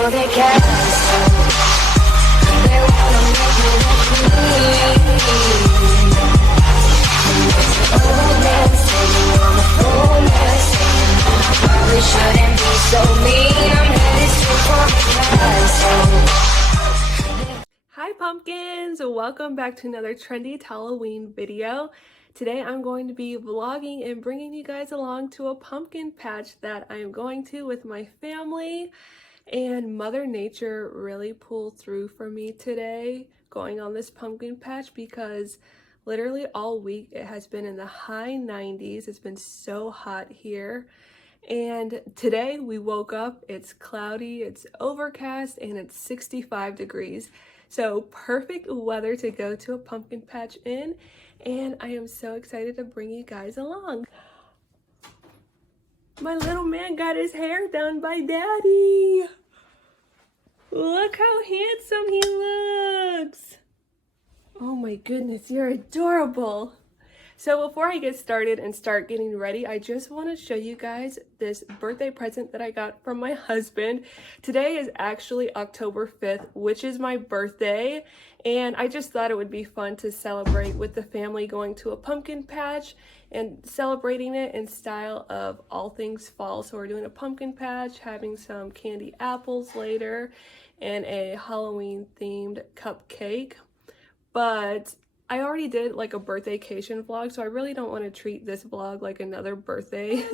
know they can't stop. They wanna make me look clean. Oh, man, saying I'm a fool, man, saying I probably shouldn't be so mean. I'm headed straight for the castle. Hi pumpkins! Welcome back to another trendy Talloween video. Today I'm going to be vlogging and bringing you guys along to a pumpkin patch that I am going to with my family. And Mother Nature really pulled through for me today going on this pumpkin patch because literally all week it has been in the high 90s. It's been so hot here. And today we woke up, it's cloudy, it's overcast, and it's 65 degrees. So perfect weather to go to a pumpkin patch in, and I am so excited to bring you guys along. My little man got his hair done by Daddy. Look how handsome he looks. Oh my goodness, you're adorable. So before I get started and start getting ready, I just want to show you guys this birthday present that I got from my husband. Today is actually October 5th, which is my birthday, and I just thought it would be fun to celebrate with the family going to a pumpkin patch and celebrating it in style of all things fall. So we're doing a pumpkin patch, having some candy apples later, and a Halloween themed cupcake. But I already did like a birthday-cation vlog, so I really don't want to treat this vlog like another birthday.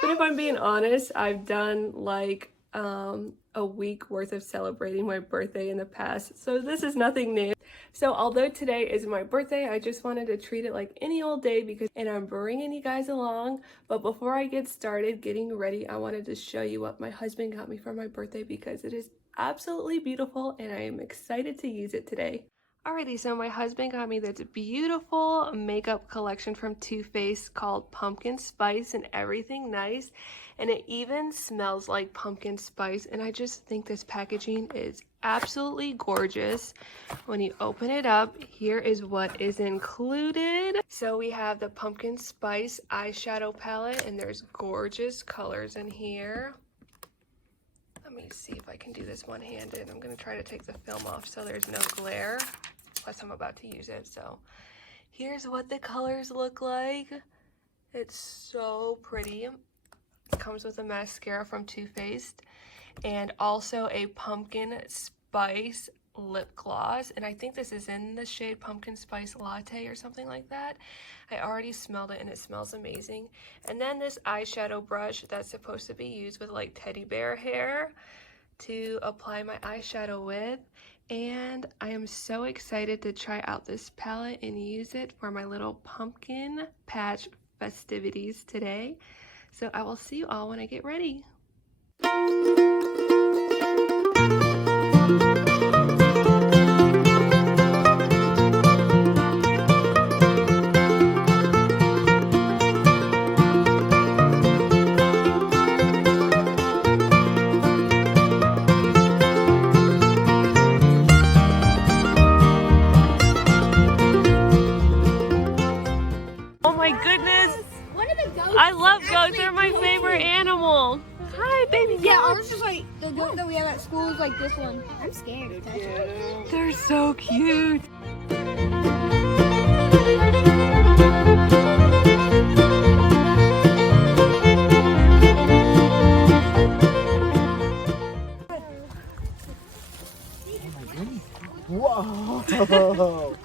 But if I'm being honest, I've done like a week worth of celebrating my birthday in the past, so this is nothing new. So although today is my birthday, I just wanted to treat it like any old day and I'm bringing you guys along. But before I get started getting ready, I wanted to show you what my husband got me for my birthday because it is absolutely beautiful and I am excited to use it today. Alrighty, so my husband got me this beautiful makeup collection from Too Faced called Pumpkin Spice and Everything Nice, and it even smells like pumpkin spice, and I just think this packaging is absolutely gorgeous. When you open it up, here is what is included. So we have the Pumpkin Spice eyeshadow palette, and there's gorgeous colors in here. Let me see if I can do this one-handed. I'm going to try to take the film off so there's no glare. Plus I'm about to use it. So here's what the colors look like. It's so pretty. It comes with a mascara from Too Faced and also a pumpkin spice lip gloss. And I think this is in the shade Pumpkin Spice Latte or something like that. I already smelled it and it smells amazing. And then this eyeshadow brush that's supposed to be used with like teddy bear hair to apply my eyeshadow with. And I am so excited to try out this palette and use it for my little pumpkin patch festivities today. So I will see you all when I get ready. I love goats. They're my favorite animal. Hi, baby goats. Yeah, ours is like the goat that we have at school is like this one. I'm scared to touch it. They're so cute. Whoa! Wow.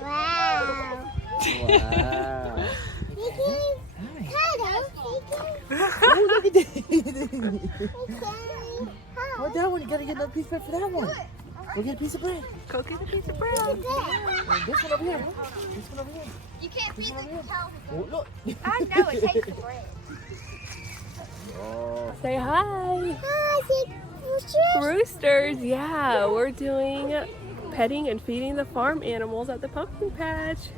Wow. Oh, look at that. Oh, that one, you gotta get another piece of bread for that one. Go get a piece of bread. Go get a piece of bread. This one over here. This one over here. You can't feed the cow. Oh, look. I know, it takes the bread. Oh. Say hi. Hi, Roosters. Yeah, we're doing petting and feeding the farm animals at the pumpkin patch.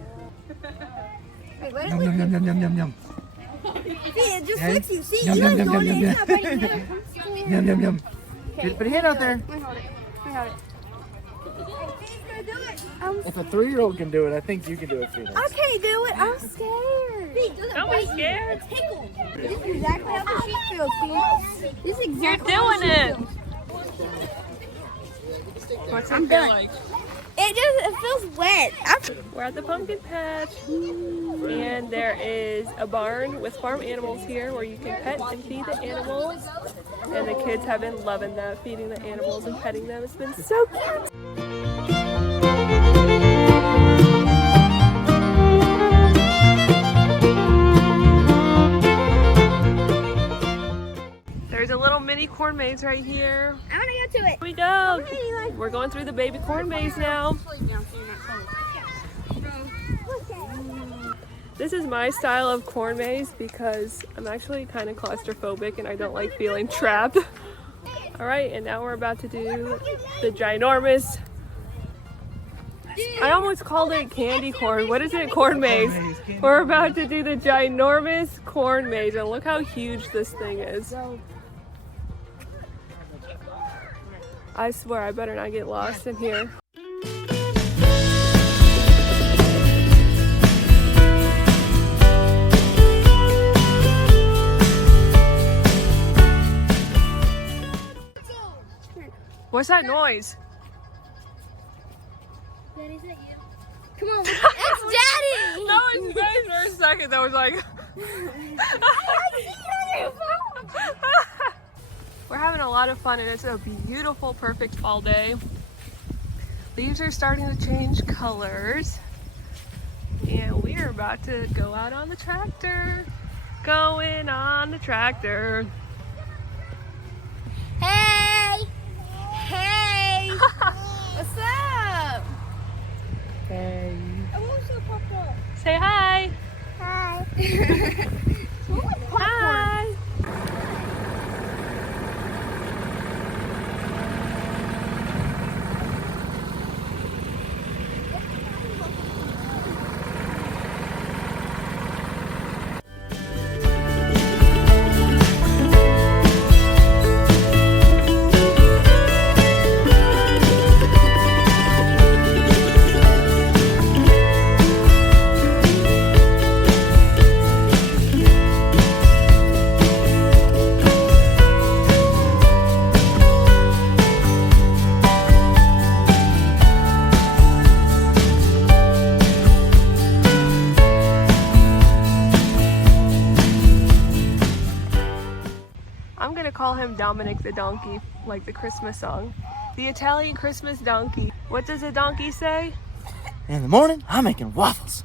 Wait, what is Yum, yum, yum, yum, yum, yum, yum. See, it just licks you. See, Yum, you yum, guys yum, doing yum, it. yum, It's not biting you. Yum, yum, yum. Okay. Put your hand out there. Let me hold it. Let me hold it. Hey, do it. If a 3-year-old can do it, I think you can do it, Phoenix. I can't do it. I'm scared. Don't be scared. This is exactly how the sheep feels, Keith. This is exactly You're how the doing sheep it. feels. What's I'm it feel done. like? It feels wet. We're at the pumpkin patch, and there is a barn with farm animals here where you can pet and feed the animals. And the kids have been loving that, feeding the animals and petting them. It's been so cute. There's a little mini corn maze right here. I want to go to it. Here we go. We're going through the baby corn maze now. This is my style of corn maze because I'm actually kind of claustrophobic and I don't like feeling trapped. All right, and now we're about to do the ginormous, I almost called it candy corn. What is it? Corn maze. We're about to do the ginormous corn maze, and look how huge this thing is. I swear I better not get lost in here. What's that noise? Daddy, is that you? Come on, it's Daddy! That was great for a second. That was like. We're having a lot of fun and it's a beautiful, perfect fall day. Leaves are starting to change colors. And we are about to go out on the tractor. Going on the tractor. Hey! Hey! What's up? Hey. I want to pop up. Say hi. Hi. Hi. I'm gonna call him Dominic the donkey, like the Christmas song. The Italian Christmas donkey. What does a donkey say? In the morning, I'm making waffles.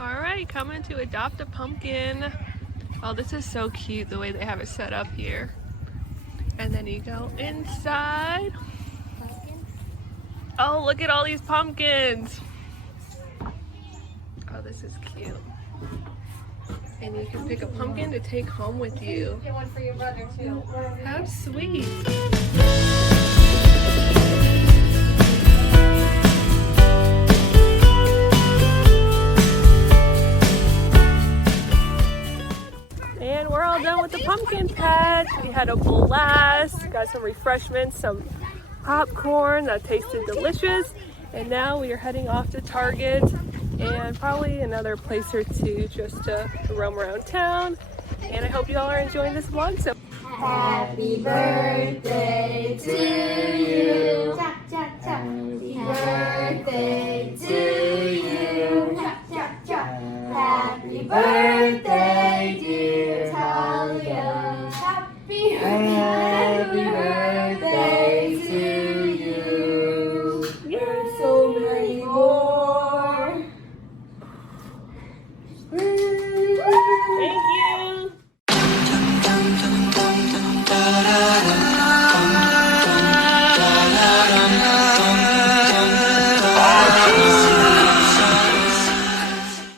Alright, coming to adopt a pumpkin. Oh, this is so cute the way they have it set up here. And then you go inside. Oh, look at all these pumpkins. Oh, this is cute. And you can pick a pumpkin to take home with you. Get one for your brother too. How sweet. And we're all done with the pumpkin patch. We had a blast, got some refreshments, some popcorn that tasted delicious. And now we are heading off to Target and probably another place or two just to roam around town. And I hope you all are enjoying this vlog. So Happy birthday to